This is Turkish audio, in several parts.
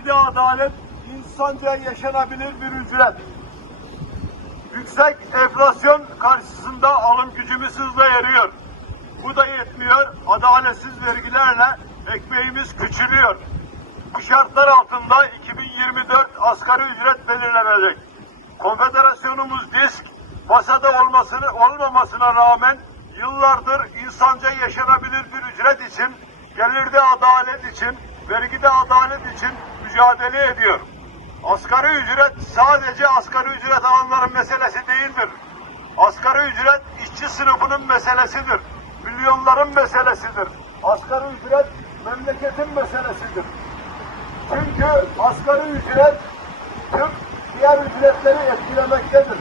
vergide adalet, insanca yaşanabilir bir ücret. Yüksek enflasyon karşısında alım gücümüz hızla eriyor. Bu da yetmiyor. Adaletsiz vergilerle ekmeğimiz küçülüyor. Bu şartlar altında 2024 asgari ücret belirlenecek. Konfederasyonumuz DİSK, masada olmasını, olmamasına rağmen yıllardır insanca yaşanabilir bir ücret için, gelirde adalet için, vergide adalet için mücadele ediyor. Asgari ücret sadece asgari ücret alanların meselesi değildir. Asgari ücret işçi sınıfının meselesidir. Milyonların meselesidir. Asgari ücret memleketin meselesidir. Çünkü asgari ücret tüm diğer ücretleri etkilemektedir.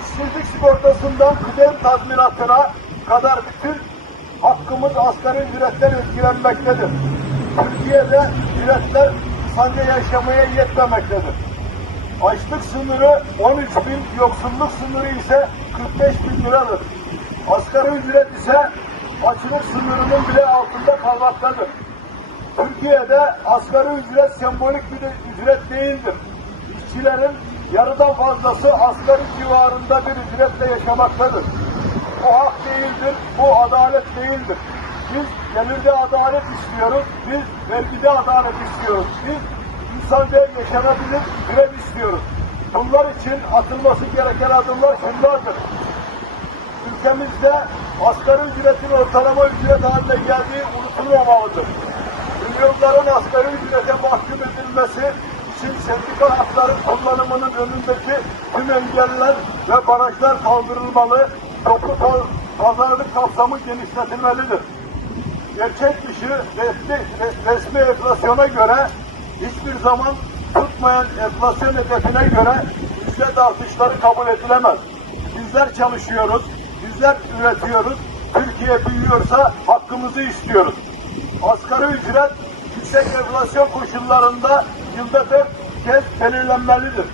İşsizlik sigortasından kıdem tazminatına kadar bütün hakkımız asgari ücretler etkilenmektedir. Türkiye'de ücretler sadece yaşamaya yetmemektedir. Açlık sınırı 13 bin, yoksulluk sınırı ise 45 bin liradır. Asgari ücret ise açlık sınırının bile altında kalmaktadır. Türkiye'de asgari ücret sembolik bir ücret değildir. İşçilerin yarıdan fazlası asgari civarında bir ücretle yaşamaktadır. Bu hak değildir, bu adalet değildir. Biz gelirde adalet istiyoruz, biz vergide adalet istiyoruz, biz insanca yaşanabilir grev istiyoruz. Bunlar için atılması gereken adımlar şunlardır. Ülkemizde asgari ücretin ortalama ücret haline geldiği unutulmamalıdır. Milyonların asgari ücrete mahkum edilmesi için sendika hakları kullanımının önündeki tüm engeller ve barajlar kaldırılmalı, toplu pa- pazarlık kapsamı genişletilmelidir. Gerçek dışı resmi, re- resmi enflasyona göre hiçbir zaman tutmayan enflasyon hedefine göre ücret artışları kabul edilemez. Bizler çalışıyoruz, bizler üretiyoruz, Türkiye büyüyorsa hakkımızı istiyoruz. Asgari ücret yüksek enflasyon koşullarında yılda dört kez belirlenmelidir.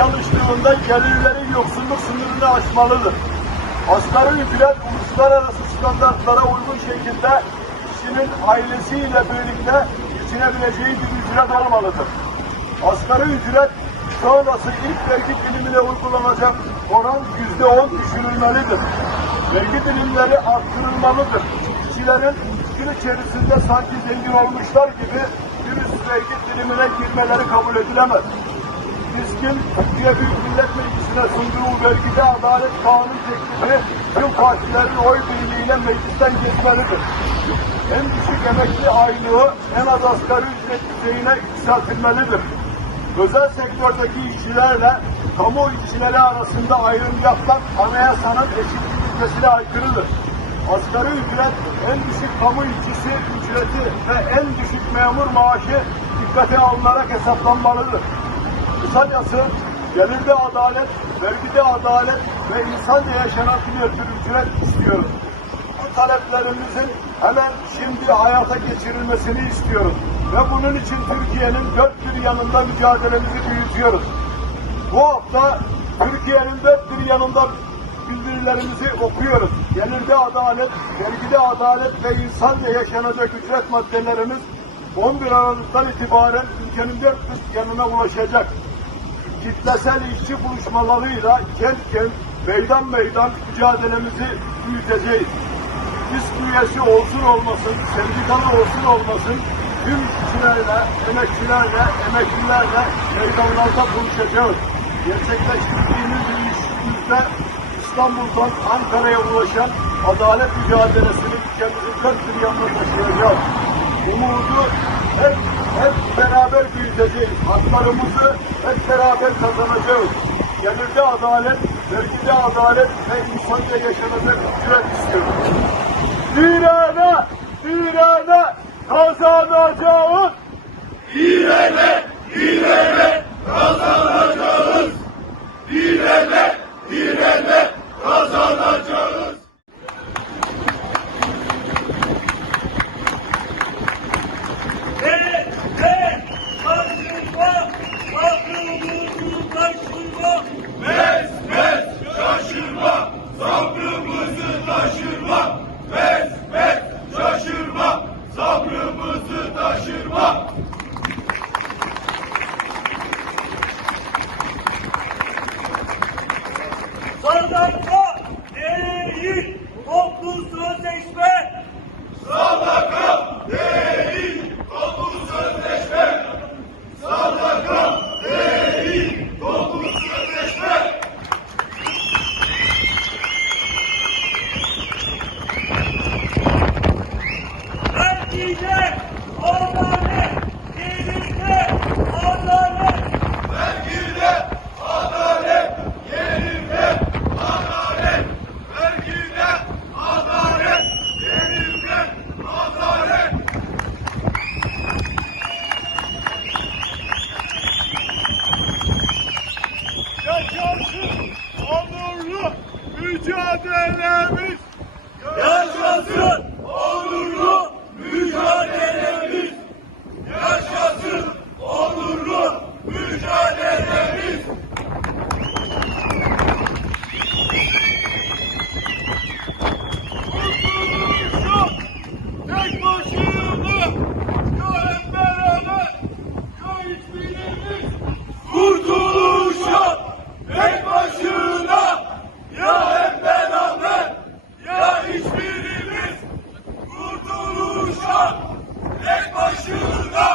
Çalıştığında gelirleri yoksulluk sınırını aşmalıdır. Asgari ücret uluslararası standartlara uygun şekilde kişinin ailesiyle birlikte geçinebileceği bir ücret olmalıdır. Asgari ücret sonrası ilk vergi dilimine uygulanacak oran yüzde on düşürülmelidir. Vergi dilimleri arttırılmalıdır. Kişilerin gün içerisinde sanki zengin olmuşlar gibi bir vergi dilimine girmeleri kabul edilemez. Diskin Türkiye Büyük Millet Meclisi'ne sunduğu vergide adalet kanun teklifi tüm partilerin oy birliğiyle meclisten geçmelidir. En düşük emekli aylığı en az asgari ücret düzeyine yükseltilmelidir. Özel sektördeki işçilerle kamu işçileri arasında ayrım yapmak anayasanın eşitlik ilkesine aykırıdır. Asgari ücret en düşük kamu işçisi ücreti ve en düşük memur maaşı dikkate alınarak hesaplanmalıdır. Kısacası gelirde adalet, vergide adalet ve insanca yaşanabilir bir ücret istiyoruz. Bu taleplerimizin hemen şimdi hayata geçirilmesini istiyoruz. Ve bunun için Türkiye'nin dört bir yanında mücadelemizi büyütüyoruz. Bu hafta Türkiye'nin dört bir yanında bildirilerimizi okuyoruz. Gelirde adalet, vergide adalet ve insanca yaşanacak ücret maddelerimiz 11 Aralık'tan itibaren ülkenin dört yanına ulaşacak kitlesel işçi buluşmalarıyla kent kent, meydan meydan mücadelemizi büyüteceğiz. Disk üyesi olsun olmasın, sendikalı olsun olmasın, tüm işçilerle, emekçilerle, emeklilerle meydanlarda buluşacağız. Gerçekleştirdiğimiz bir işimizde İstanbul'dan Ankara'ya ulaşan adalet mücadelesini ülkemizin dört bir yanına taşıyacağız. Umudu hep, hep beraber büyüteceğiz. Haklarımızı hep beraber kazanacağız. Gelirde adalet, vergide adalet ve insanca yaşanacak ücret istiyoruz. Direne, direne kazanacağız. İrene, İrene hakkımızı karşılma. Başkan! Tek başına!